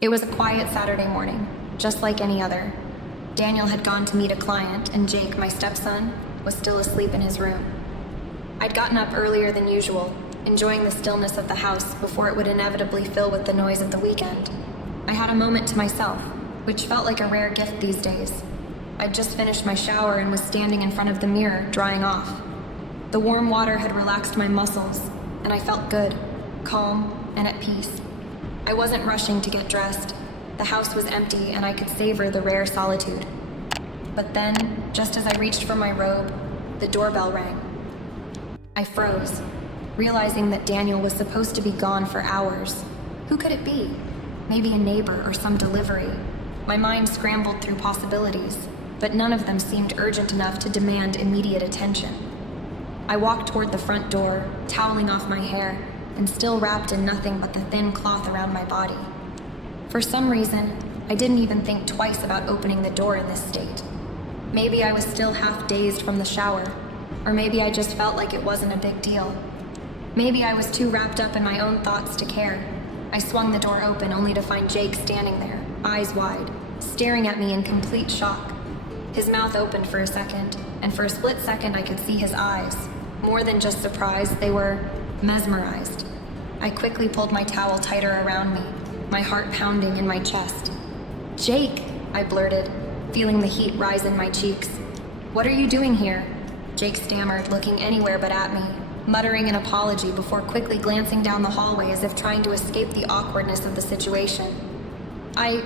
It was a quiet Saturday morning, just like any other. Daniel had gone to meet a client, and Jake, my stepson, was still asleep in his room. I'd gotten up earlier than usual, enjoying the stillness of the house before it would inevitably fill with the noise of the weekend. I had a moment to myself, which felt like a rare gift these days. I'd just finished my shower and was standing in front of the mirror, drying off. The warm water had relaxed my muscles, and I felt good, calm, and at peace. I wasn't rushing to get dressed. The house was empty, and I could savor the rare solitude. But then, just as I reached for my robe, the doorbell rang. I froze, realizing that Daniel was supposed to be gone for hours. Who could it be? Maybe a neighbor or some delivery. My mind scrambled through possibilities, but none of them seemed urgent enough to demand immediate attention. I walked toward the front door, toweling off my hair, and still wrapped in nothing but the thin cloth around my body. For some reason, I didn't even think twice about opening the door in this state. Maybe I was still half dazed from the shower, or maybe I just felt like it wasn't a big deal. Maybe I was too wrapped up in my own thoughts to care. I swung the door open only to find Jake standing there, eyes wide, staring at me in complete shock. His mouth opened for a second, and for a split second I could see his eyes. More than just surprise, they were mesmerized. I quickly pulled my towel tighter around me, my heart pounding in my chest. "Jake," I blurted, feeling the heat rise in my cheeks. "What are you doing here?" Jake stammered, looking anywhere but at me, muttering an apology before quickly glancing down the hallway as if trying to escape the awkwardness of the situation. I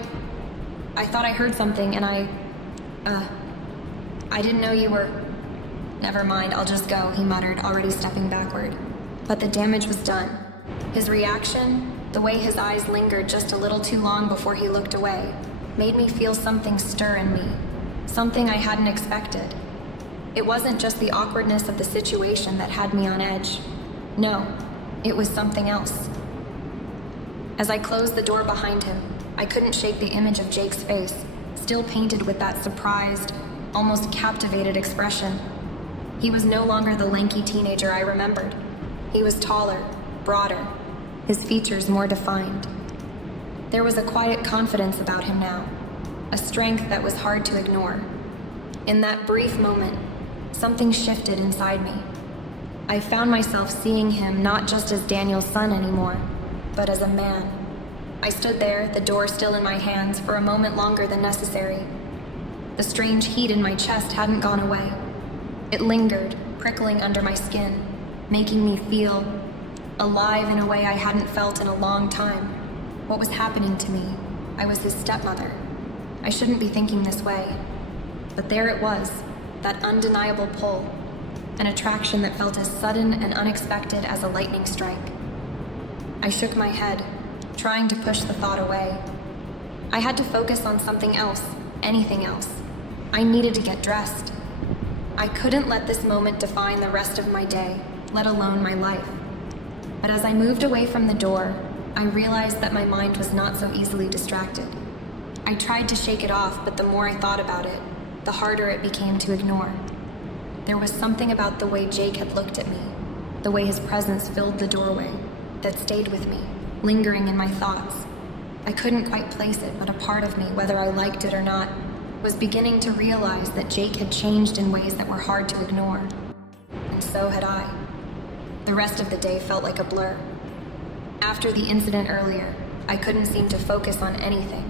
thought I heard something, and I didn't know you were... Never mind, I'll just go, he muttered, already stepping backward. But the damage was done. His reaction, the way his eyes lingered just a little too long before he looked away, made me feel something stir in me, something I hadn't expected. It wasn't just the awkwardness of the situation that had me on edge. No, it was something else. As I closed the door behind him, I couldn't shake the image of Jake's face, still painted with that surprised, almost captivated expression. He was no longer the lanky teenager I remembered. He was taller, broader, his features more defined. There was a quiet confidence about him now, a strength that was hard to ignore. In that brief moment, something shifted inside me. I found myself seeing him not just as Daniel's son anymore, but as a man. I stood there, the door still in my hands, for a moment longer than necessary. The strange heat in my chest hadn't gone away. It lingered, prickling under my skin, making me feel alive in a way I hadn't felt in a long time. What was happening to me? I was his stepmother. I shouldn't be thinking this way. But there it was, that undeniable pull, an attraction that felt as sudden and unexpected as a lightning strike. I shook my head, trying to push the thought away. I had to focus on something else, anything else. I needed to get dressed. I couldn't let this moment define the rest of my day, let alone my life. But as I moved away from the door, I realized that my mind was not so easily distracted. I tried to shake it off, but the more I thought about it, the harder it became to ignore. There was something about the way Jake had looked at me, the way his presence filled the doorway, that stayed with me, lingering in my thoughts. I couldn't quite place it, but a part of me, whether I liked it or not, was beginning to realize that Jake had changed in ways that were hard to ignore. And so had I. The rest of the day felt like a blur. After the incident earlier, I couldn't seem to focus on anything.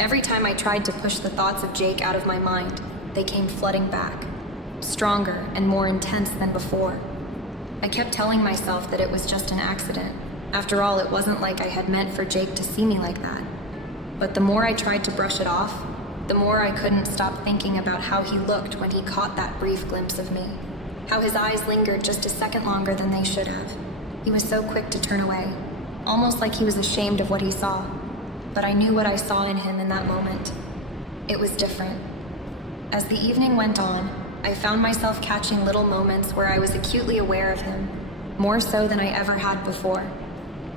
Every time I tried to push the thoughts of Jake out of my mind, they came flooding back, stronger and more intense than before. I kept telling myself that it was just an accident. After all, it wasn't like I had meant for Jake to see me like that. But the more I tried to brush it off, the more I couldn't stop thinking about how he looked when he caught that brief glimpse of me. How his eyes lingered just a second longer than they should have. He was so quick to turn away, almost like he was ashamed of what he saw. But I knew what I saw in him in that moment. It was different. As the evening went on, I found myself catching little moments where I was acutely aware of him, more so than I ever had before.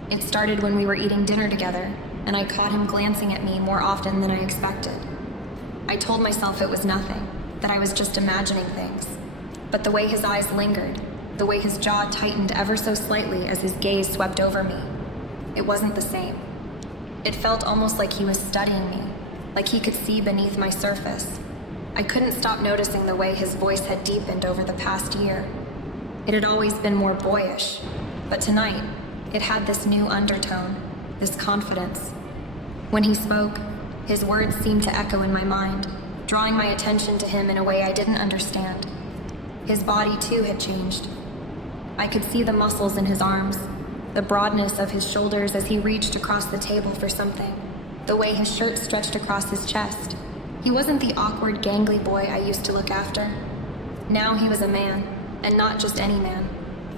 It started when we were eating dinner together, and I caught him glancing at me more often than I expected. I told myself it was nothing, that I was just imagining things. But the way his eyes lingered, the way his jaw tightened ever so slightly as his gaze swept over me, it wasn't the same. It felt almost like he was studying me, like he could see beneath my surface. I couldn't stop noticing the way his voice had deepened over the past year. It had always been more boyish, but tonight, it had this new undertone, this confidence. When he spoke, his words seemed to echo in my mind, drawing my attention to him in a way I didn't understand. His body, too, had changed. I could see the muscles in his arms, the broadness of his shoulders as he reached across the table for something, the way his shirt stretched across his chest. He wasn't the awkward, gangly boy I used to look after. Now he was a man, and not just any man.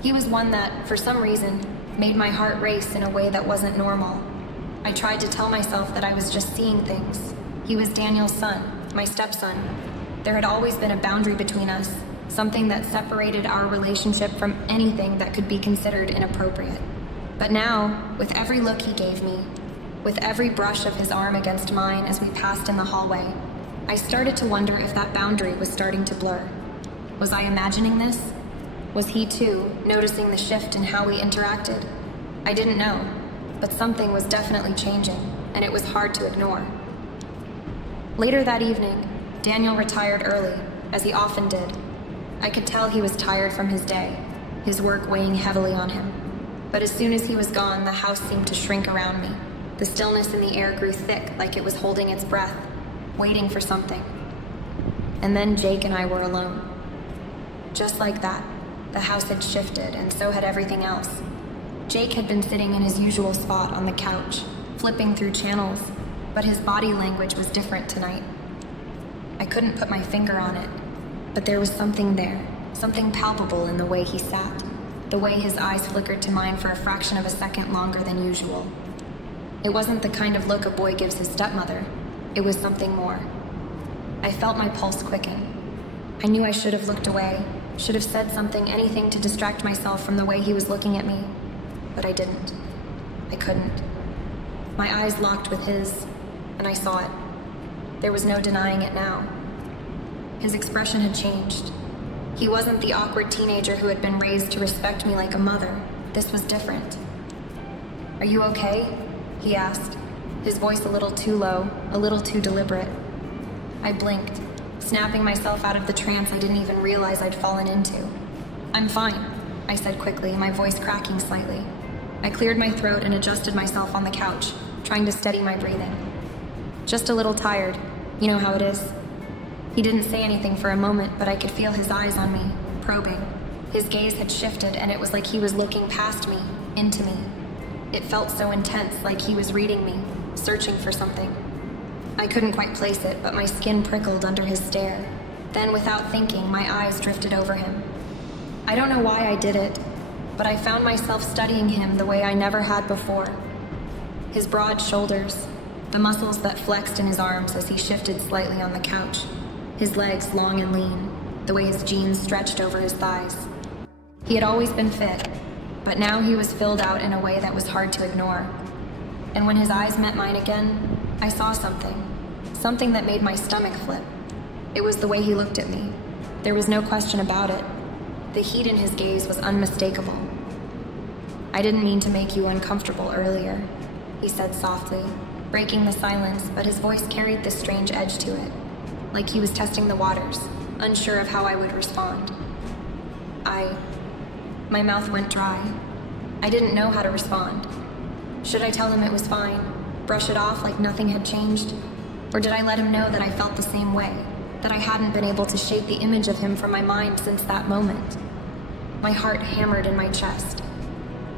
He was one that, for some reason, made my heart race in a way that wasn't normal. I tried to tell myself that I was just seeing things. He was Daniel's son, my stepson. There had always been a boundary between us, something that separated our relationship from anything that could be considered inappropriate. But now, with every look he gave me, with every brush of his arm against mine as we passed in the hallway, I started to wonder if that boundary was starting to blur. Was I imagining this? Was he too noticing the shift in how we interacted? I didn't know, but something was definitely changing, and it was hard to ignore. Later that evening, Daniel retired early, as he often did. I could tell he was tired from his day, his work weighing heavily on him. But as soon as he was gone, the house seemed to shrink around me. The stillness in the air grew thick, like it was holding its breath, waiting for something. And then Jake and I were alone. Just like that, the house had shifted, and so had everything else. Jake had been sitting in his usual spot on the couch, flipping through channels, but his body language was different tonight. I couldn't put my finger on it, but there was something there, something palpable in the way he sat, the way his eyes flickered to mine for a fraction of a second longer than usual. It wasn't the kind of look a boy gives his stepmother. It was something more. I felt my pulse quicken. I knew I should have looked away, should have said something, anything to distract myself from the way he was looking at me. But I didn't. I couldn't. My eyes locked with his, and I saw it. There was no denying it now. His expression had changed. He wasn't the awkward teenager who had been raised to respect me like a mother. This was different. "Are you okay?" he asked, his voice a little too low, a little too deliberate. I blinked, snapping myself out of the trance I didn't even realize I'd fallen into. "I'm fine," I said quickly, my voice cracking slightly. I cleared my throat and adjusted myself on the couch, trying to steady my breathing. "Just a little tired. You know how it is." He didn't say anything for a moment, but I could feel his eyes on me, probing. His gaze had shifted, and it was like he was looking past me, into me. It felt so intense, like he was reading me, searching for something. I couldn't quite place it, but my skin prickled under his stare. Then, without thinking, my eyes drifted over him. I don't know why I did it, but I found myself studying him the way I never had before. His broad shoulders, the muscles that flexed in his arms as he shifted slightly on the couch, his legs long and lean, the way his jeans stretched over his thighs. He had always been fit, but now he was filled out in a way that was hard to ignore. And when his eyes met mine again, I saw something that made my stomach flip. It was the way he looked at me. There was no question about it. The heat in his gaze was unmistakable. "I didn't mean to make you uncomfortable earlier," he said softly, breaking the silence, but his voice carried this strange edge to it, like he was testing the waters, unsure of how I would respond. My mouth went dry. I didn't know how to respond. Should I tell him it was fine, brush it off like nothing had changed? Or did I let him know that I felt the same way, that I hadn't been able to shake the image of him from my mind since that moment? My heart hammered in my chest.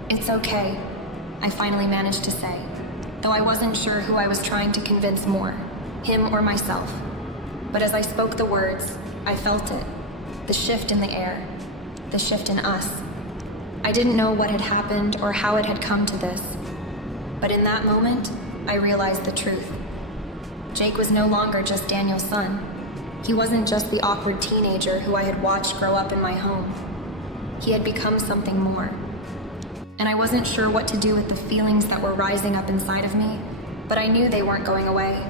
"It's okay," I finally managed to say, though I wasn't sure who I was trying to convince more, him or myself. But as I spoke the words, I felt it, the shift in the air, the shift in us. I didn't know what had happened or how it had come to this, but in that moment, I realized the truth. Jake was no longer just Daniel's son. He wasn't just the awkward teenager who I had watched grow up in my home. He had become something more. And I wasn't sure what to do with the feelings that were rising up inside of me, but I knew they weren't going away.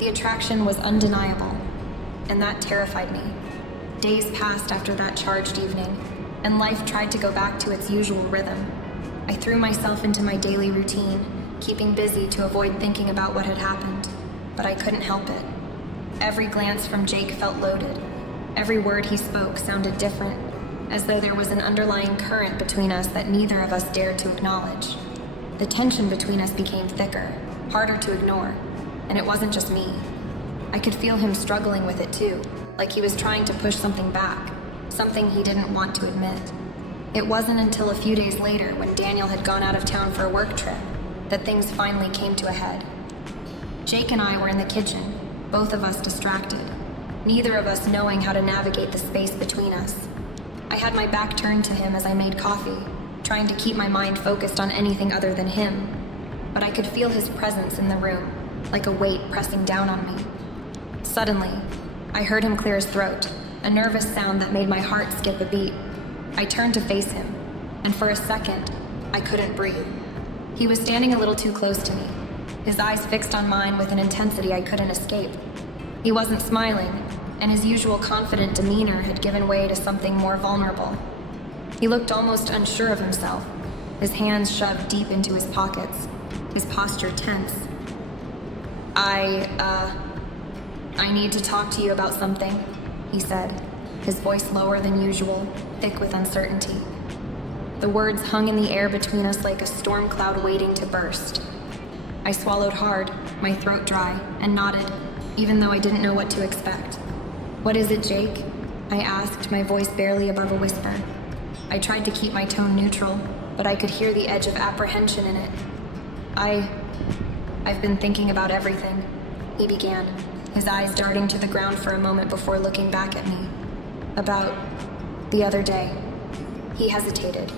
The attraction was undeniable, and that terrified me. Days passed after that charged evening, and life tried to go back to its usual rhythm. I threw myself into my daily routine, keeping busy to avoid thinking about what had happened, but I couldn't help it. Every glance from Jake felt loaded. Every word he spoke sounded different, as though there was an underlying current between us that neither of us dared to acknowledge. The tension between us became thicker, harder to ignore, and it wasn't just me. I could feel him struggling with it too, like he was trying to push something back, something he didn't want to admit. It wasn't until a few days later, when Daniel had gone out of town for a work trip, that things finally came to a head. Jake and I were in the kitchen, both of us distracted, neither of us knowing how to navigate the space between us. I had my back turned to him as I made coffee, trying to keep my mind focused on anything other than him, but I could feel his presence in the room, like a weight pressing down on me. Suddenly, I heard him clear his throat, a nervous sound that made my heart skip a beat. I turned to face him, and for a second, I couldn't breathe. He was standing a little too close to me, his eyes fixed on mine with an intensity I couldn't escape. He wasn't smiling, and his usual confident demeanor had given way to something more vulnerable. He looked almost unsure of himself, his hands shoved deep into his pockets, his posture tense. I need to talk to you about something, he said, his voice lower than usual, thick with uncertainty. The words hung in the air between us like a storm cloud waiting to burst. I swallowed hard, my throat dry, and nodded, even though I didn't know what to expect. "What is it, Jake?" I asked, my voice barely above a whisper. I tried to keep my tone neutral, but I could hear the edge of apprehension in it. I've been thinking about everything, he began, his eyes darting to the ground for a moment before looking back at me. About the other day. He hesitated.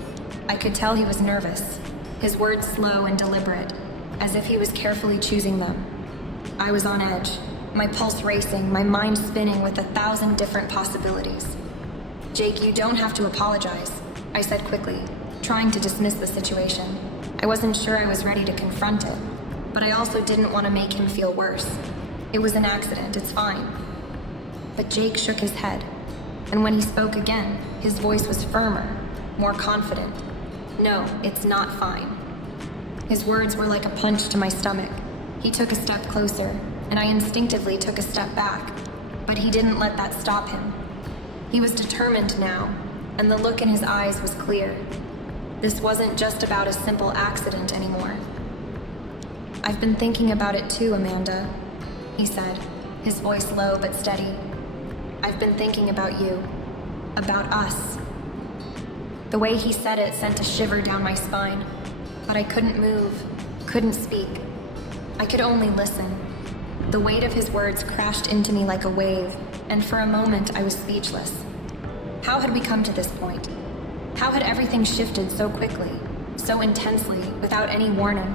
I could tell he was nervous, his words slow and deliberate, as if he was carefully choosing them. I was on edge, my pulse racing, my mind spinning with 1,000 different possibilities. "Jake, you don't have to apologize," I said quickly, trying to dismiss the situation. I wasn't sure I was ready to confront it, but I also didn't want to make him feel worse. It was an accident, it's fine. But Jake shook his head, and when he spoke again, his voice was firmer, more confident. "No, it's not fine." His words were like a punch to my stomach. He took a step closer, and I instinctively took a step back, but he didn't let that stop him. He was determined now, and the look in his eyes was clear. This wasn't just about a simple accident anymore. "I've been thinking about it too, Amanda," he said, his voice low but steady. "I've been thinking about you, about us." The way he said it sent a shiver down my spine, but I couldn't move, couldn't speak. I could only listen. The weight of his words crashed into me like a wave, and for a moment I was speechless. How had we come to this point? How had everything shifted so quickly, so intensely, without any warning?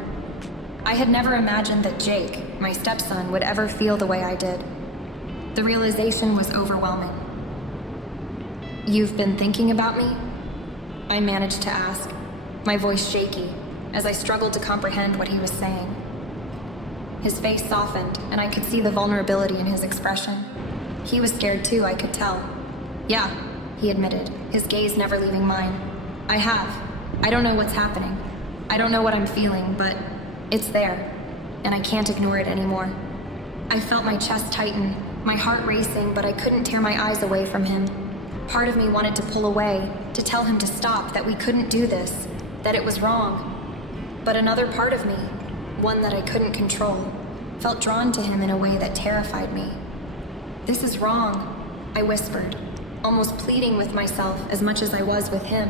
I had never imagined that Jake, my stepson, would ever feel the way I did. The realization was overwhelming. "You've been thinking about me?" I managed to ask, my voice shaky, as I struggled to comprehend what he was saying. His face softened, and I could see the vulnerability in his expression. He was scared too, I could tell. "Yeah," he admitted, his gaze never leaving mine. "I have. I don't know what's happening. I don't know what I'm feeling, but it's there, and I can't ignore it anymore." I felt my chest tighten, my heart racing, but I couldn't tear my eyes away from him. Part of me wanted to pull away, to tell him to stop, that we couldn't do this, that it was wrong. But another part of me, one that I couldn't control, felt drawn to him in a way that terrified me. "This is wrong," I whispered, almost pleading with myself as much as I was with him.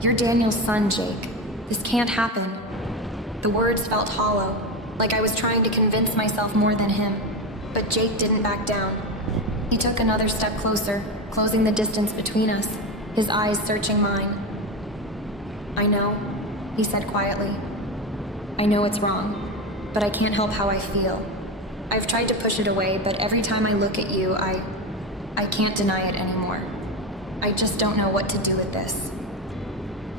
"You're Daniel's son, Jake. This can't happen." The words felt hollow, like I was trying to convince myself more than him, but Jake didn't back down. He took another step closer, closing the distance between us, his eyes searching mine. "I know," he said quietly. "I know it's wrong, but I can't help how I feel. I've tried to push it away, but every time I look at you, I can't deny it anymore. I just don't know what to do with this."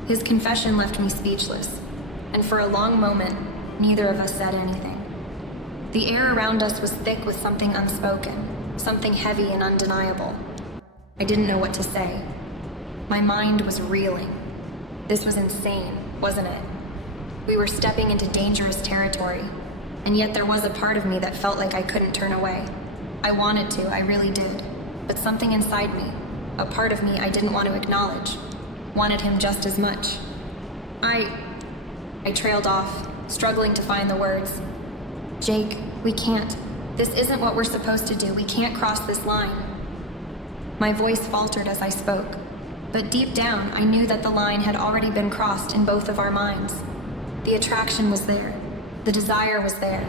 His confession left me speechless, and for a long moment, neither of us said anything. The air around us was thick with something unspoken, something heavy and undeniable. I didn't know what to say. My mind was reeling. This was insane, wasn't it? We were stepping into dangerous territory, and yet there was a part of me that felt like I couldn't turn away. I wanted to, I really did, but something inside me, a part of me I didn't want to acknowledge, wanted him just as much. I trailed off, struggling to find the words. Jake, we can't. This isn't what we're supposed to do. We can't cross this line. My voice faltered as I spoke, but deep down I knew that the line had already been crossed in both of our minds. The attraction was there, the desire was there,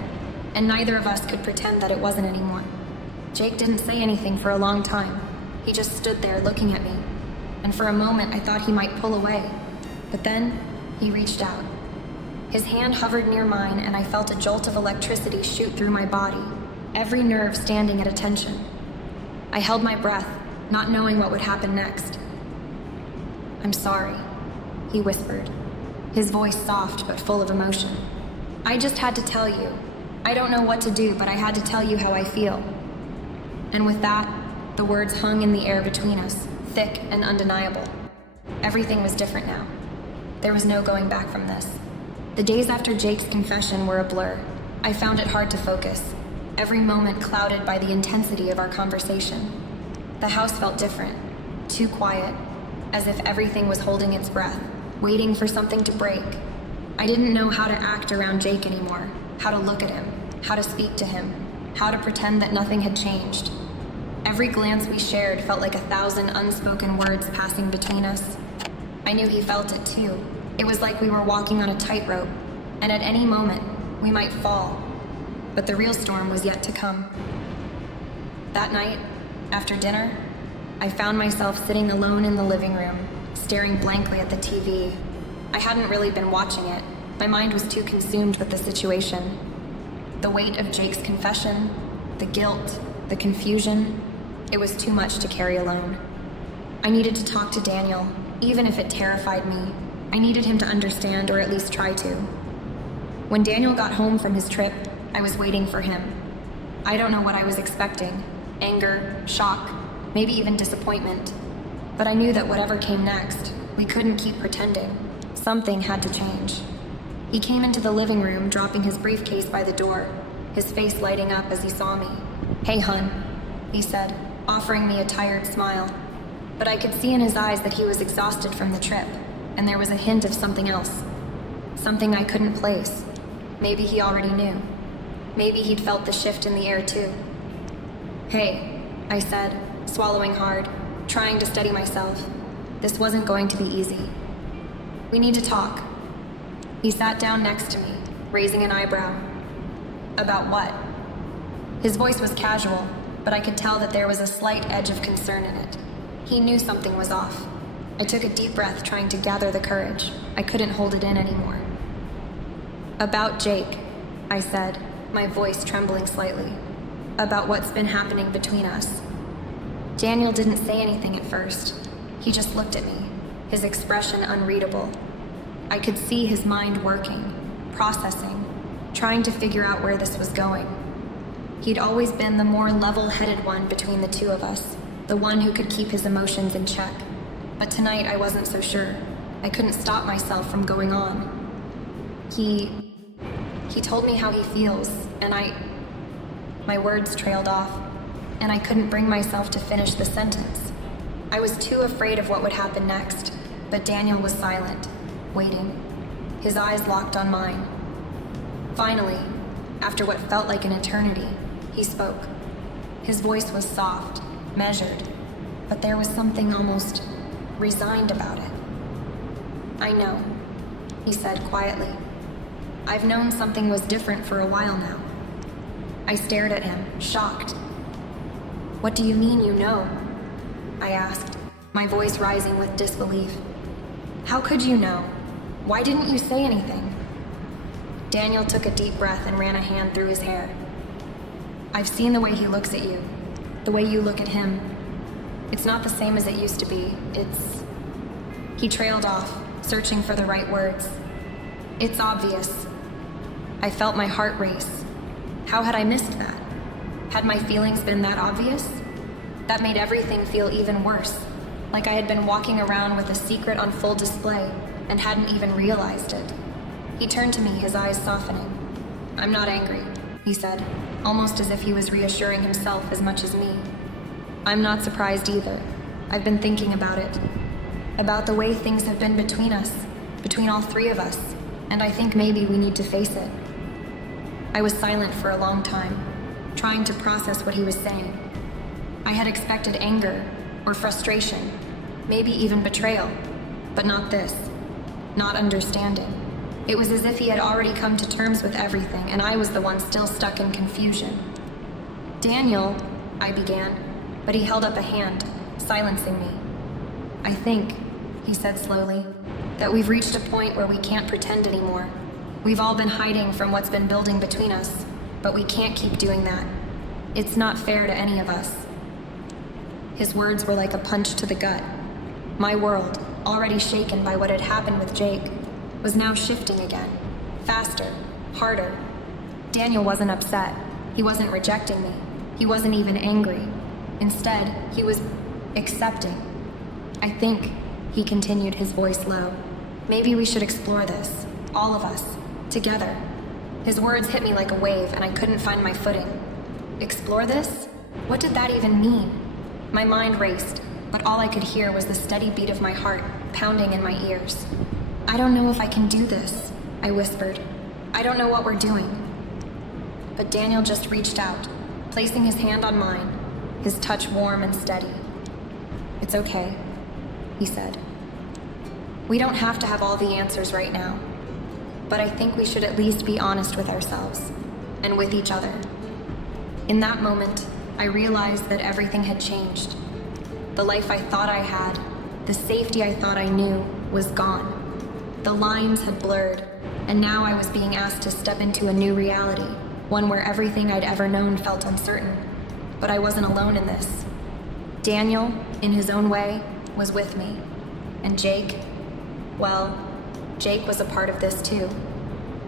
and neither of us could pretend that it wasn't anymore. Jake didn't say anything for a long time. He just stood there looking at me, and for a moment I thought he might pull away, but then he reached out. His hand hovered near mine, and I felt a jolt of electricity shoot through my body, every nerve standing at attention. I held my breath, not knowing what would happen next. I'm sorry, he whispered, his voice soft but full of emotion. I just had to tell you. I don't know what to do, but I had to tell you how I feel. And with that, the words hung in the air between us, thick and undeniable. Everything was different now. There was no going back from this. The days after Jake's confession were a blur. I found it hard to focus, every moment clouded by the intensity of our conversation. The house felt different, too quiet, as if everything was holding its breath, waiting for something to break. I didn't know how to act around Jake anymore, how to look at him, how to speak to him, how to pretend that nothing had changed. Every glance we shared felt like 1,000 unspoken words passing between us. I knew he felt it too. It was like we were walking on a tightrope, and at any moment, we might fall. But the real storm was yet to come. That night, after dinner, I found myself sitting alone in the living room, staring blankly at the TV. I hadn't really been watching it. My mind was too consumed with the situation. The weight of Jake's confession, the guilt, the confusion, it was too much to carry alone. I needed to talk to Daniel, even if it terrified me. I needed him to understand, or at least try to. When Daniel got home from his trip, I was waiting for him. I don't know what I was expecting. Anger, shock, maybe even disappointment. But I knew that whatever came next, we couldn't keep pretending. Something had to change. He came into the living room, dropping his briefcase by the door, his face lighting up as he saw me. "Hey, hun," he said, offering me a tired smile. But I could see in his eyes that he was exhausted from the trip, and there was a hint of something else. Something I couldn't place. Maybe he already knew. Maybe he'd felt the shift in the air too. "Hey," I said, swallowing hard, trying to steady myself. This wasn't going to be easy. "We need to talk." He sat down next to me, raising an eyebrow. "About what?" His voice was casual, but I could tell that there was a slight edge of concern in it. He knew something was off. I took a deep breath, trying to gather the courage. I couldn't hold it in anymore. "About Jake," I said, my voice trembling slightly. "About what's been happening between us." Daniel didn't say anything at first. He just looked at me, his expression unreadable. I could see his mind working, processing, trying to figure out where this was going. He'd always been the more level-headed one between the two of us, the one who could keep his emotions in check. But tonight I wasn't so sure. I couldn't stop myself from going on. He told me how he feels, and my words trailed off, and I couldn't bring myself to finish the sentence. I was too afraid of what would happen next, but Daniel was silent, waiting, his eyes locked on mine. Finally, after what felt like an eternity, he spoke. His voice was soft, measured, but there was something almost resigned about it. "I know," he said quietly. "I've known something was different for a while now." I stared at him, shocked. "What do you mean you know?" I asked, my voice rising with disbelief. "How could you know? Why didn't you say anything?" Daniel took a deep breath and ran a hand through his hair. "I've seen the way he looks at you, the way you look at him. It's not the same as it used to be. He trailed off, searching for the right words. "It's obvious." I felt my heart race. How had I missed that? Had my feelings been that obvious? That made everything feel even worse, like I had been walking around with a secret on full display and hadn't even realized it. He turned to me, his eyes softening. "I'm not angry," he said, almost as if he was reassuring himself as much as me. "I'm not surprised either. I've been thinking about it. About the way things have been between us, between all three of us, and I think maybe we need to face it." I was silent for a long time, trying to process what he was saying. I had expected anger or frustration, maybe even betrayal, but not this, not understanding. It was as if he had already come to terms with everything, and I was the one still stuck in confusion. "Daniel," I began, but he held up a hand, silencing me. "I think," he said slowly, "that we've reached a point where we can't pretend anymore. We've all been hiding from what's been building between us, but we can't keep doing that. It's not fair to any of us." His words were like a punch to the gut. My world, already shaken by what had happened with Jake, was now shifting again, faster, harder. Daniel wasn't upset. He wasn't rejecting me. He wasn't even angry. Instead, he was accepting. "I think," he continued, his voice low, "maybe we should explore this, all of us, together." His words hit me like a wave, and I couldn't find my footing. Explore this? What did that even mean? My mind raced, but all I could hear was the steady beat of my heart pounding in my ears. "I don't know if I can do this," I whispered. "I don't know what we're doing." But Daniel just reached out, placing his hand on mine, his touch warm and steady. "It's okay," he said. "We don't have to have all the answers right now, but I think we should at least be honest with ourselves and with each other." In that moment, I realized that everything had changed. The life I thought I had, the safety I thought I knew, was gone. The lines had blurred, and now I was being asked to step into a new reality, one where everything I'd ever known felt uncertain. But I wasn't alone in this. Daniel, in his own way, was with me. And Jake, well, Jake was a part of this too.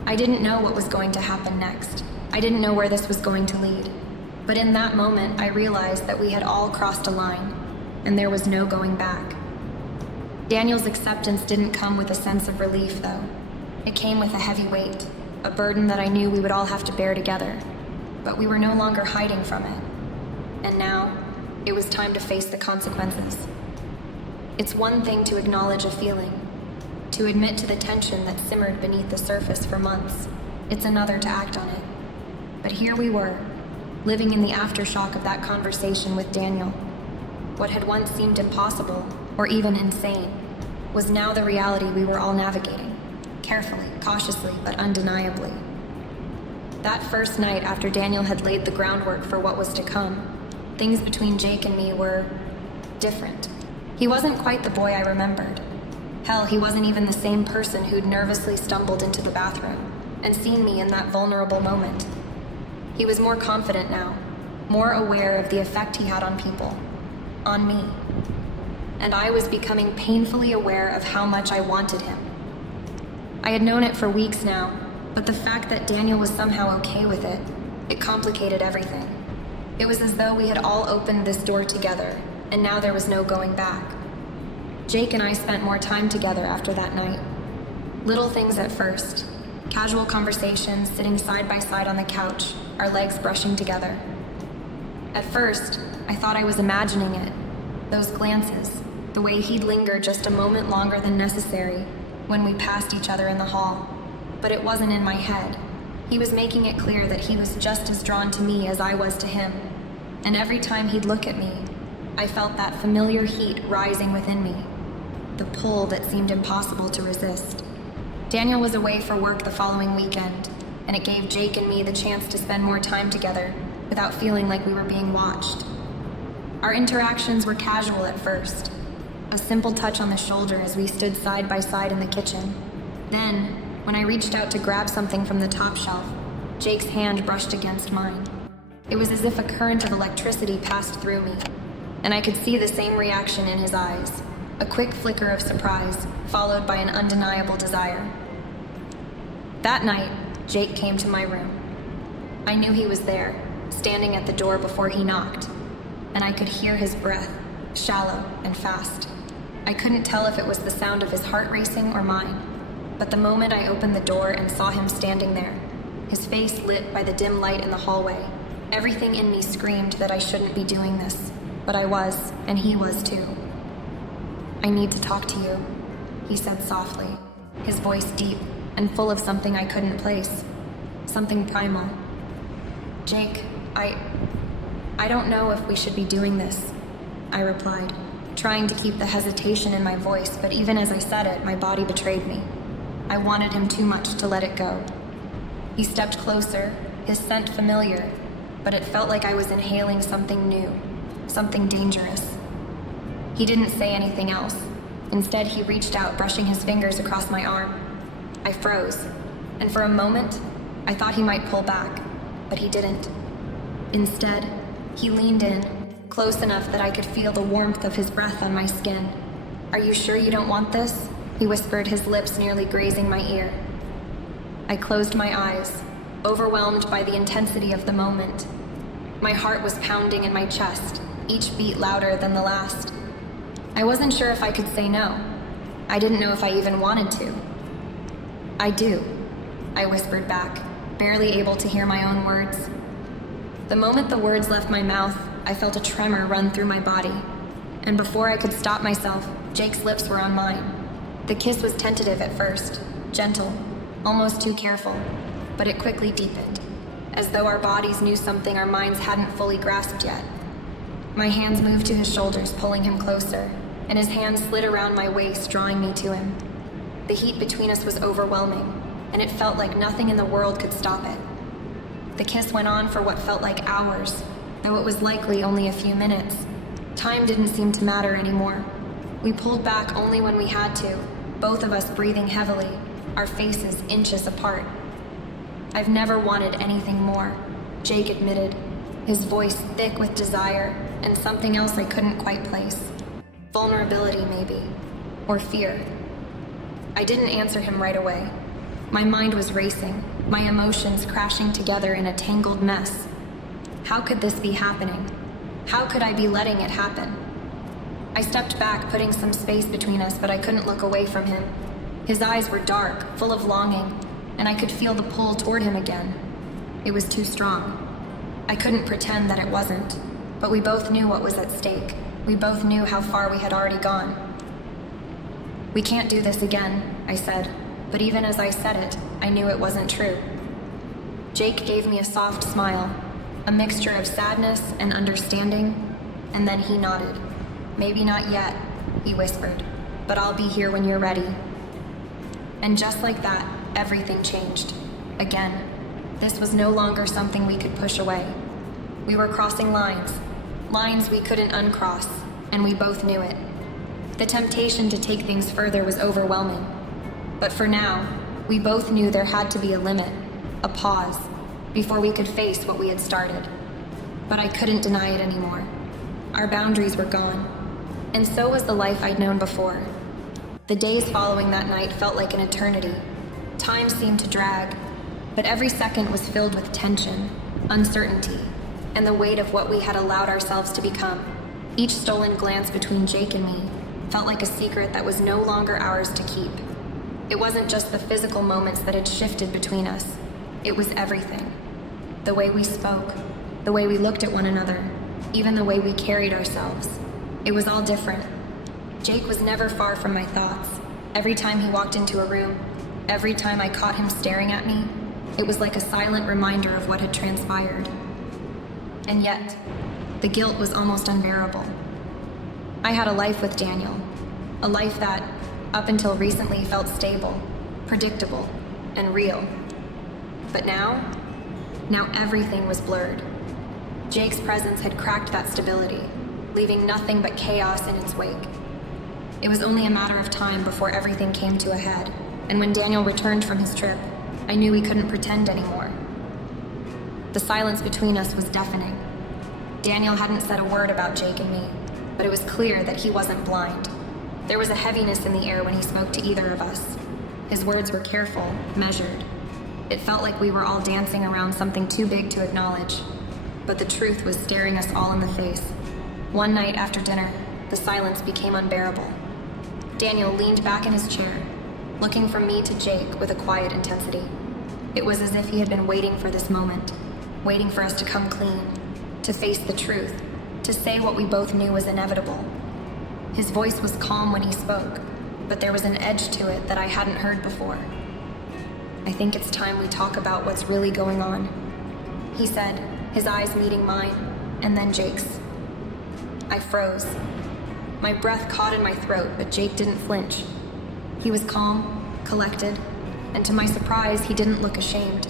I didn't know what was going to happen next. I didn't know where this was going to lead. But in that moment, I realized that we had all crossed a line, and there was no going back. Daniel's acceptance didn't come with a sense of relief, though. It came with a heavy weight, a burden that I knew we would all have to bear together. But we were no longer hiding from it. And now, it was time to face the consequences. It's one thing to acknowledge a feeling, to admit to the tension that simmered beneath the surface for months. It's another to act on it. But here we were, living in the aftershock of that conversation with Daniel. What had once seemed impossible, or even insane, was now the reality we were all navigating, carefully, cautiously, but undeniably. That first night after Daniel had laid the groundwork for what was to come, things between Jake and me were different. He wasn't quite the boy I remembered. Hell, he wasn't even the same person who'd nervously stumbled into the bathroom and seen me in that vulnerable moment. He was more confident now, more aware of the effect he had on people, on me. And I was becoming painfully aware of how much I wanted him. I had known it for weeks now, but the fact that Daniel was somehow okay with it, it complicated everything. It was as though we had all opened this door together, and now there was no going back. Jake and I spent more time together after that night. Little things at first, casual conversations, sitting side by side on the couch, our legs brushing together. At first, I thought I was imagining it, those glances, the way he'd linger just a moment longer than necessary when we passed each other in the hall. But it wasn't in my head. He was making it clear that he was just as drawn to me as I was to him. And every time he'd look at me, I felt that familiar heat rising within me, the pull that seemed impossible to resist. Daniel was away for work the following weekend, and it gave Jake and me the chance to spend more time together without feeling like we were being watched. Our interactions were casual at first, a simple touch on the shoulder as we stood side by side in the kitchen. Then, when I reached out to grab something from the top shelf, Jake's hand brushed against mine. It was as if a current of electricity passed through me, and I could see the same reaction in his eyes, a quick flicker of surprise, followed by an undeniable desire. That night, Jake came to my room. I knew he was there, standing at the door before he knocked, and I could hear his breath, shallow and fast. I couldn't tell if it was the sound of his heart racing or mine. But the moment I opened the door and saw him standing there, his face lit by the dim light in the hallway, everything in me screamed that I shouldn't be doing this, but I was, and he was too. "I need to talk to you," he said softly, his voice deep and full of something I couldn't place, something primal. "Jake, I don't know if we should be doing this," I replied, trying to keep the hesitation in my voice, but even as I said it, my body betrayed me. I wanted him too much to let it go. He stepped closer, his scent familiar, but it felt like I was inhaling something new, something dangerous. He didn't say anything else. Instead, he reached out, brushing his fingers across my arm. I froze, and for a moment, I thought he might pull back, but he didn't. Instead, he leaned in, close enough that I could feel the warmth of his breath on my skin. "Are you sure you don't want this?" he whispered, his lips nearly grazing my ear. I closed my eyes, overwhelmed by the intensity of the moment. My heart was pounding in my chest, each beat louder than the last. I wasn't sure if I could say no. I didn't know if I even wanted to. "I do," I whispered back, barely able to hear my own words. The moment the words left my mouth, I felt a tremor run through my body, and before I could stop myself, Jake's lips were on mine. The kiss was tentative at first, gentle, almost too careful, but it quickly deepened, as though our bodies knew something our minds hadn't fully grasped yet. My hands moved to his shoulders, pulling him closer, and his hands slid around my waist, drawing me to him. The heat between us was overwhelming, and it felt like nothing in the world could stop it. The kiss went on for what felt like hours, though it was likely only a few minutes. Time didn't seem to matter anymore. We pulled back only when we had to, both of us breathing heavily, our faces inches apart. "I've never wanted anything more," Jake admitted, his voice thick with desire and something else I couldn't quite place. Vulnerability, maybe, or fear. I didn't answer him right away. My mind was racing, my emotions crashing together in a tangled mess. How could this be happening? How could I be letting it happen? I stepped back, putting some space between us, but I couldn't look away from him. His eyes were dark, full of longing, and I could feel the pull toward him again. It was too strong. I couldn't pretend that it wasn't, but we both knew what was at stake. We both knew how far we had already gone. "We can't do this again," I said, but even as I said it, I knew it wasn't true. Jake gave me a soft smile, a mixture of sadness and understanding, and then he nodded. "Maybe not yet," he whispered, "but I'll be here when you're ready." And just like that, everything changed. Again, this was no longer something we could push away. We were crossing lines we couldn't uncross, and we both knew it. The temptation to take things further was overwhelming. But for now, we both knew there had to be a limit, a pause, before we could face what we had started. But I couldn't deny it anymore. Our boundaries were gone, and so was the life I'd known before. The days following that night felt like an eternity. Time seemed to drag, but every second was filled with tension, uncertainty, and the weight of what we had allowed ourselves to become. Each stolen glance between Jake and me felt like a secret that was no longer ours to keep. It wasn't just the physical moments that had shifted between us. It was everything. The way we spoke, the way we looked at one another, even the way we carried ourselves. It was all different. Jake was never far from my thoughts. Every time he walked into a room, every time I caught him staring at me, it was like a silent reminder of what had transpired. And yet, the guilt was almost unbearable. I had a life with Daniel, a life that, up until recently, felt stable, predictable, and real. But now everything was blurred. Jake's presence had cracked that stability, leaving nothing but chaos in its wake. It was only a matter of time before everything came to a head, and when Daniel returned from his trip, I knew we couldn't pretend anymore. The silence between us was deafening. Daniel hadn't said a word about Jake and me, but it was clear that he wasn't blind. There was a heaviness in the air when he spoke to either of us. His words were careful, measured. It felt like we were all dancing around something too big to acknowledge, but the truth was staring us all in the face. One night after dinner, the silence became unbearable. Daniel leaned back in his chair, looking from me to Jake with a quiet intensity. It was as if he had been waiting for this moment, waiting for us to come clean, to face the truth, to say what we both knew was inevitable. His voice was calm when he spoke, but there was an edge to it that I hadn't heard before. "I think it's time we talk about what's really going on," he said, his eyes meeting mine, and then Jake's. I froze. My breath caught in my throat, but Jake didn't flinch. He was calm, collected, and to my surprise, he didn't look ashamed.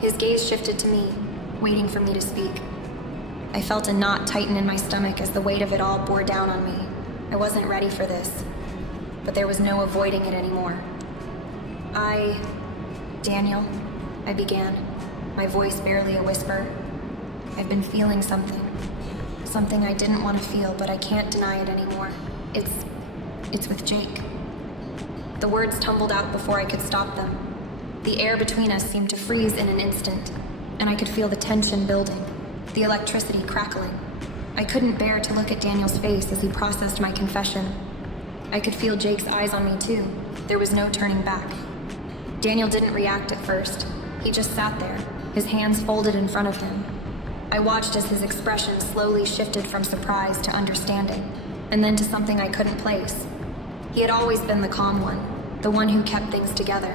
His gaze shifted to me, waiting for me to speak. I felt a knot tighten in my stomach as the weight of it all bore down on me. I wasn't ready for this, but there was no avoiding it anymore. Daniel, I began, my voice barely a whisper. "I've been feeling something. Something I didn't want to feel, but I can't deny it anymore. It's with Jake." The words tumbled out before I could stop them. The air between us seemed to freeze in an instant, and I could feel the tension building, the electricity crackling. I couldn't bear to look at Daniel's face as he processed my confession. I could feel Jake's eyes on me too. There was no turning back. Daniel didn't react at first. He just sat there, his hands folded in front of him. I watched as his expression slowly shifted from surprise to understanding, and then to something I couldn't place. He had always been the calm one, the one who kept things together.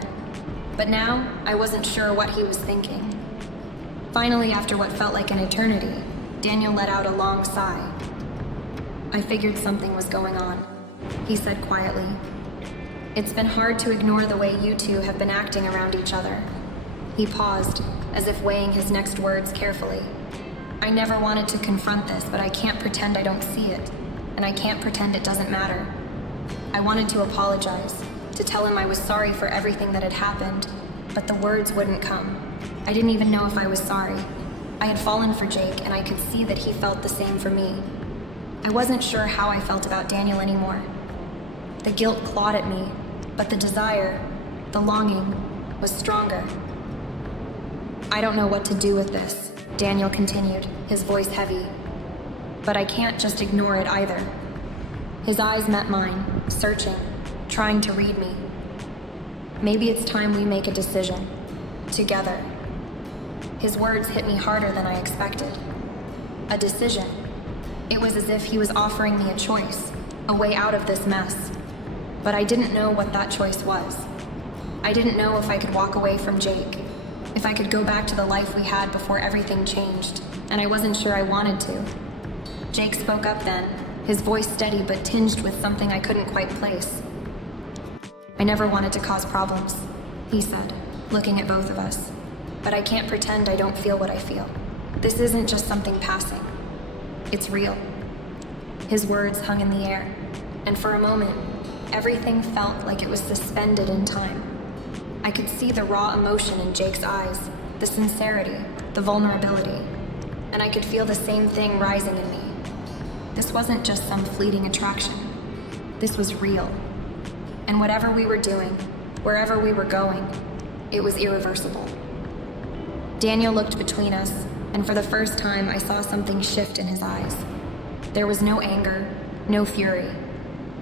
But now, I wasn't sure what he was thinking. Finally, after what felt like an eternity, Daniel let out a long sigh. "I figured something was going on," he said quietly. "It's been hard to ignore the way you two have been acting around each other." He paused, as if weighing his next words carefully. "I never wanted to confront this, but I can't pretend I don't see it, and I can't pretend it doesn't matter. I wanted to apologize, to tell him I was sorry for everything that had happened, but the words wouldn't come. I didn't even know if I was sorry. I had fallen for Jake, and I could see that he felt the same for me. I wasn't sure how I felt about Daniel anymore. The guilt clawed at me, but the desire, the longing, was stronger. "I don't know what to do with this," Daniel continued, his voice heavy. "But I can't just ignore it either." His eyes met mine, searching, trying to read me. "Maybe it's time we make a decision. Together." His words hit me harder than I expected. A decision. It was as if he was offering me a choice, a way out of this mess. But I didn't know what that choice was. I didn't know if I could walk away from Jake, if I could go back to the life we had before everything changed, and I wasn't sure I wanted to. Jake spoke up then, his voice steady but tinged with something I couldn't quite place. "I never wanted to cause problems," he said, looking at both of us. "But I can't pretend I don't feel what I feel. This isn't just something passing. It's real." His words hung in the air, and for a moment, everything felt like it was suspended in time. I could see the raw emotion in Jake's eyes, the sincerity, the vulnerability, and I could feel the same thing rising in me. This wasn't just some fleeting attraction. This was real. And whatever we were doing, wherever we were going, it was irreversible. Daniel looked between us, and for the first time I saw something shift in his eyes. There was no anger, no fury,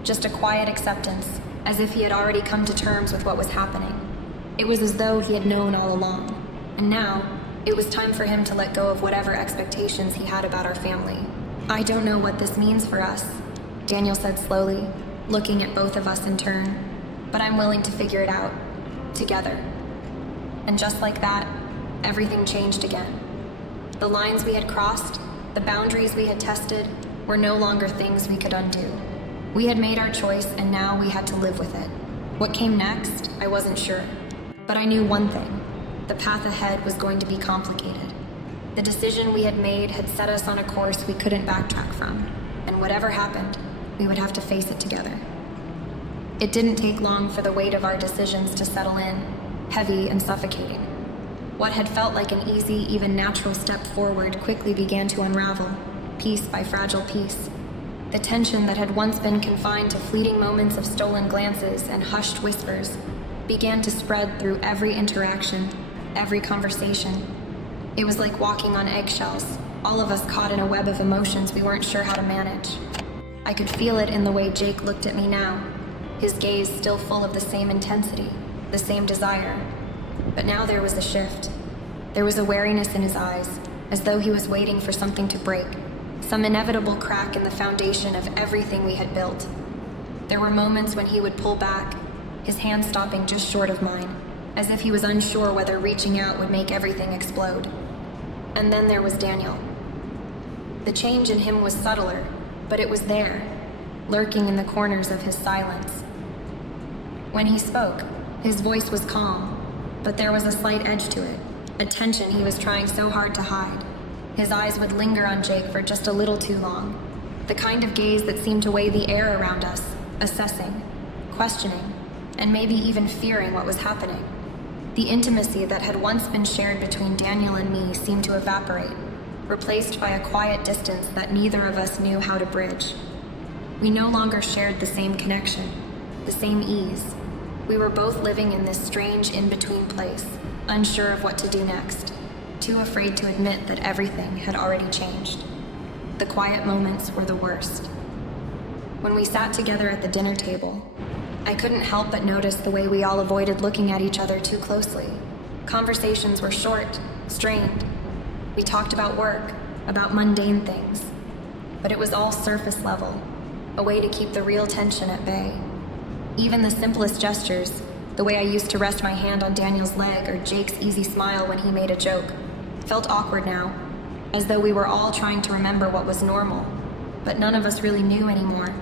just a quiet acceptance, as if he had already come to terms with what was happening. It was as though he had known all along, and now it was time for him to let go of whatever expectations he had about our family. "I don't know what this means for us," Daniel said slowly, looking at both of us in turn, "but I'm willing to figure it out, together." And just like that, everything changed again. The lines we had crossed, the boundaries we had tested, were no longer things we could undo. We had made our choice, and now we had to live with it. What came next, I wasn't sure. But I knew one thing: the path ahead was going to be complicated. The decision we had made had set us on a course we couldn't backtrack from, and whatever happened, we would have to face it together. It didn't take long for the weight of our decisions to settle in, heavy and suffocating. What had felt like an easy, even natural step forward quickly began to unravel, piece by fragile piece. The tension that had once been confined to fleeting moments of stolen glances and hushed whispers began to spread through every interaction, every conversation. It was like walking on eggshells, all of us caught in a web of emotions we weren't sure how to manage. I could feel it in the way Jake looked at me now, his gaze still full of the same intensity, the same desire. But now there was a shift. There was a wariness in his eyes, as though he was waiting for something to break, some inevitable crack in the foundation of everything we had built. There were moments when he would pull back, his hand stopping just short of mine, as if he was unsure whether reaching out would make everything explode. And then there was Daniel. The change in him was subtler, but it was there, lurking in the corners of his silence. When he spoke, his voice was calm, but there was a slight edge to it, a tension he was trying so hard to hide. His eyes would linger on Jake for just a little too long, the kind of gaze that seemed to weigh the air around us, assessing, questioning, and maybe even fearing what was happening. The intimacy that had once been shared between Daniel and me seemed to evaporate, replaced by a quiet distance that neither of us knew how to bridge. We no longer shared the same connection, the same ease. We were both living in this strange in-between place, unsure of what to do next, too afraid to admit that everything had already changed. The quiet moments were the worst. When we sat together at the dinner table, I couldn't help but notice the way we all avoided looking at each other too closely. Conversations were short, strained. We talked about work, about mundane things, but it was all surface level, a way to keep the real tension at bay. Even the simplest gestures, the way I used to rest my hand on Daniel's leg or Jake's easy smile when he made a joke, felt awkward now, as though we were all trying to remember what was normal, but none of us really knew anymore.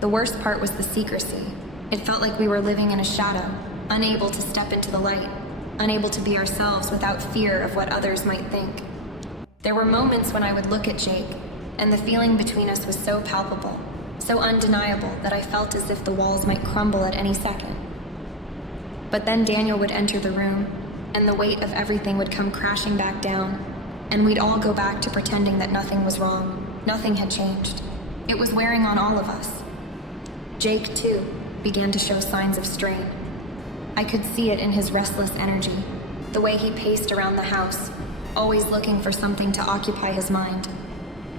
The worst part was the secrecy. It felt like we were living in a shadow, unable to step into the light, unable to be ourselves without fear of what others might think. There were moments when I would look at Jake, and the feeling between us was so palpable, so undeniable that I felt as if the walls might crumble at any second. But then Daniel would enter the room, and the weight of everything would come crashing back down, and we'd all go back to pretending that nothing was wrong, nothing had changed. It was wearing on all of us. Jake, too, began to show signs of strain. I could see it in his restless energy, the way he paced around the house, always looking for something to occupy his mind.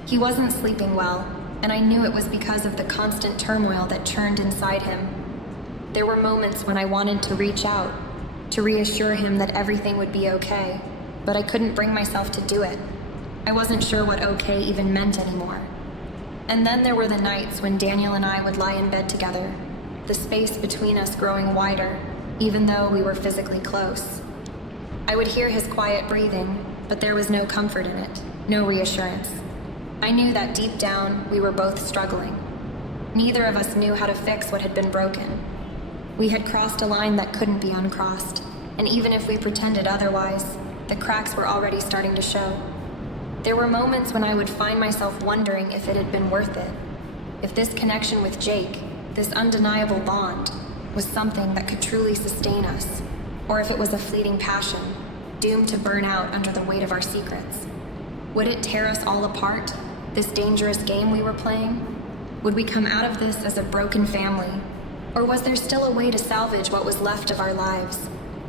He wasn't sleeping well, and I knew it was because of the constant turmoil that churned inside him. There were moments when I wanted to reach out, to reassure him that everything would be okay, but I couldn't bring myself to do it. I wasn't sure what okay even meant anymore. And then there were the nights when Daniel and I would lie in bed together, the space between us growing wider, even though we were physically close. I would hear his quiet breathing, but there was no comfort in it, no reassurance. I knew that deep down, we were both struggling. Neither of us knew how to fix what had been broken. We had crossed a line that couldn't be uncrossed, and even if we pretended otherwise, the cracks were already starting to show. There were moments when I would find myself wondering if it had been worth it, if this connection with Jake, this undeniable bond, was something that could truly sustain us, or if it was a fleeting passion, doomed to burn out under the weight of our secrets. Would it tear us all apart, this dangerous game we were playing? Would we come out of this as a broken family, or was there still a way to salvage what was left of our lives?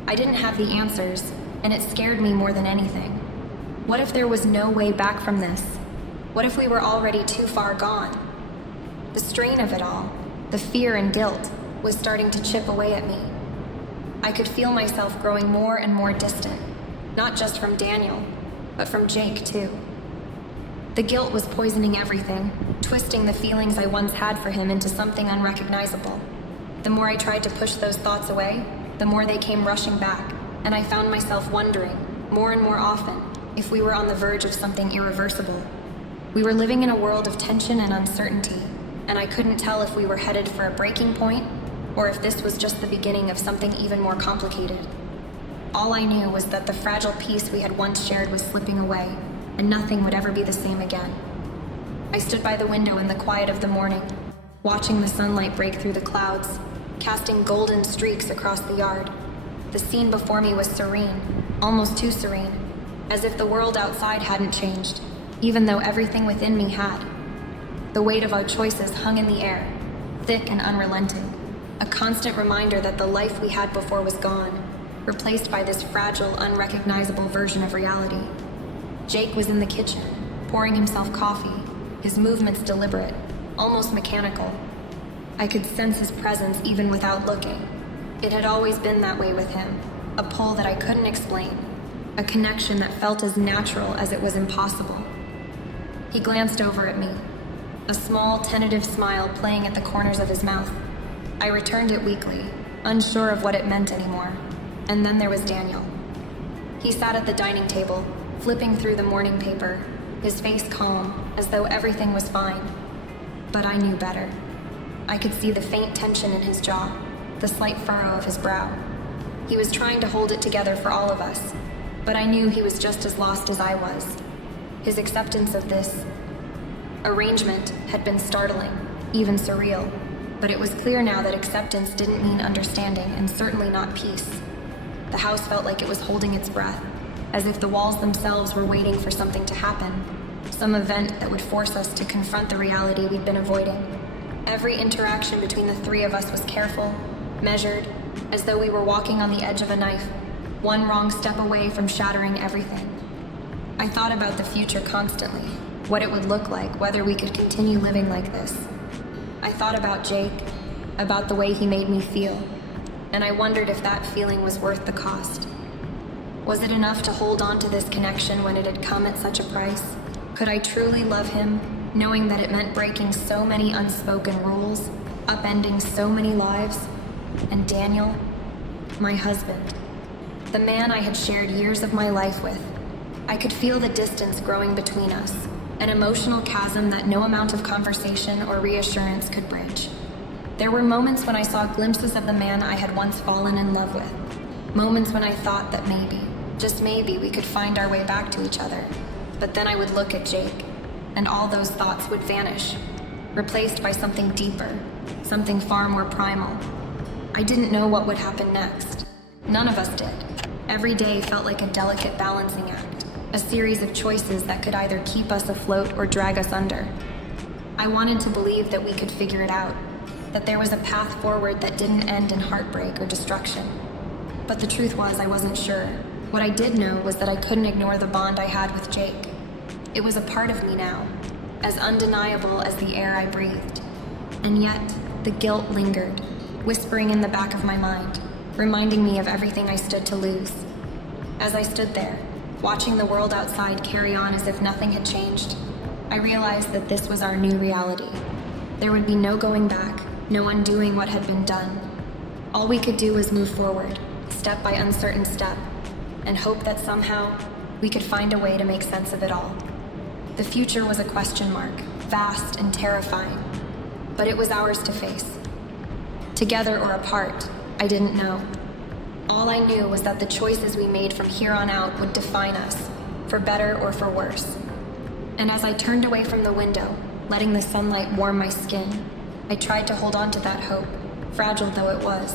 I didn't have the answers, and it scared me more than anything. What if there was no way back from this? What if we were already too far gone? The strain of it all, the fear and guilt, was starting to chip away at me. I could feel myself growing more and more distant, not just from Daniel, but from Jake too. The guilt was poisoning everything, twisting the feelings I once had for him into something unrecognizable. The more I tried to push those thoughts away, the more they came rushing back, and I found myself wondering, more and more often, if we were on the verge of something irreversible. We were living in a world of tension and uncertainty, and I couldn't tell if we were headed for a breaking point, or if this was just the beginning of something even more complicated. All I knew was that the fragile peace we had once shared was slipping away, and nothing would ever be the same again. I stood by the window in the quiet of the morning, watching the sunlight break through the clouds, casting golden streaks across the yard. The scene before me was serene, almost too serene, as if the world outside hadn't changed, even though everything within me had. The weight of our choices hung in the air, thick and unrelenting, a constant reminder that the life we had before was gone, replaced by this fragile, unrecognizable version of reality. Jake was in the kitchen, pouring himself coffee, his movements deliberate, almost mechanical. I could sense his presence even without looking. It had always been that way with him, a pull that I couldn't explain, a connection that felt as natural as it was impossible. He glanced over at me, a small, tentative smile playing at the corners of his mouth. I returned it weakly, unsure of what it meant anymore. And then there was Daniel. He sat at the dining table, flipping through the morning paper, his face calm, as though everything was fine. But I knew better. I could see the faint tension in his jaw, the slight furrow of his brow. He was trying to hold it together for all of us, but I knew he was just as lost as I was. His acceptance of this arrangement had been startling, even surreal, but it was clear now that acceptance didn't mean understanding and certainly not peace. The house felt like it was holding its breath, as if the walls themselves were waiting for something to happen, some event that would force us to confront the reality we'd been avoiding. Every interaction between the three of us was careful, measured, as though we were walking on the edge of a knife, one wrong step away from shattering everything. I thought about the future constantly, what it would look like, whether we could continue living like this. I thought about Jake, about the way he made me feel, and I wondered if that feeling was worth the cost. Was it enough to hold on to this connection when it had come at such a price? Could I truly love him, knowing that it meant breaking so many unspoken rules, upending so many lives? And Daniel, my husband, the man I had shared years of my life with. I could feel the distance growing between us, an emotional chasm that no amount of conversation or reassurance could bridge. There were moments when I saw glimpses of the man I had once fallen in love with, moments when I thought that maybe, just maybe, we could find our way back to each other. But then I would look at Jake, and all those thoughts would vanish, replaced by something deeper, something far more primal. I didn't know what would happen next. None of us did. Every day felt like a delicate balancing act, a series of choices that could either keep us afloat or drag us under. I wanted to believe that we could figure it out, that there was a path forward that didn't end in heartbreak or destruction. But the truth was, I wasn't sure. What I did know was that I couldn't ignore the bond I had with Jake. It was a part of me now, as undeniable as the air I breathed. And yet, the guilt lingered, whispering in the back of my mind, reminding me of everything I stood to lose. As I stood there, watching the world outside carry on as if nothing had changed, I realized that this was our new reality. There would be no going back, no undoing what had been done. All we could do was move forward, step by uncertain step, and hope that somehow we could find a way to make sense of it all. The future was a question mark, vast and terrifying, but it was ours to face. Together or apart, I didn't know. All I knew was that the choices we made from here on out would define us, for better or for worse. And as I turned away from the window, letting the sunlight warm my skin, I tried to hold on to that hope, fragile though it was.